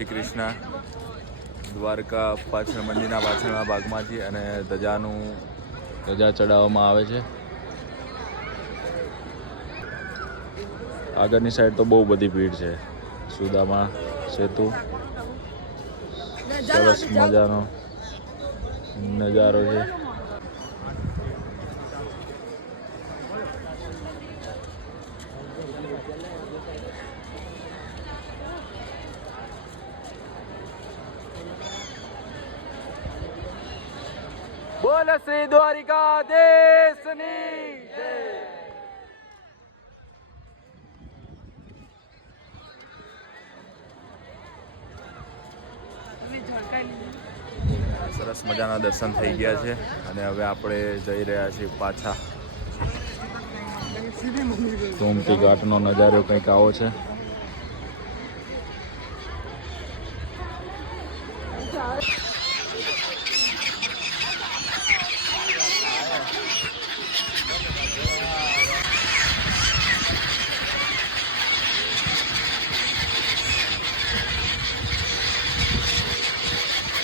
શ્રી કૃષ્ણ દ્વારકા પાછળ મંદિરના પાછળના ભાગમાંથી અને ધજા ચડાવવામાં આવે છે. આગળની સાઈડ તો બહુ બધી ભીડ છે. સુદામા સેતુ સરસ મજાનો નજારો છે. બોલ શ્રી દ્વારિકાધીશની જય. સરસ મજાના દર્શન થઈ ગયા છે અને હવે આપણે જઈ રહ્યા છીએ પાછા. ગોમતી ઘાટનો નજારો કંઈક આવો છે.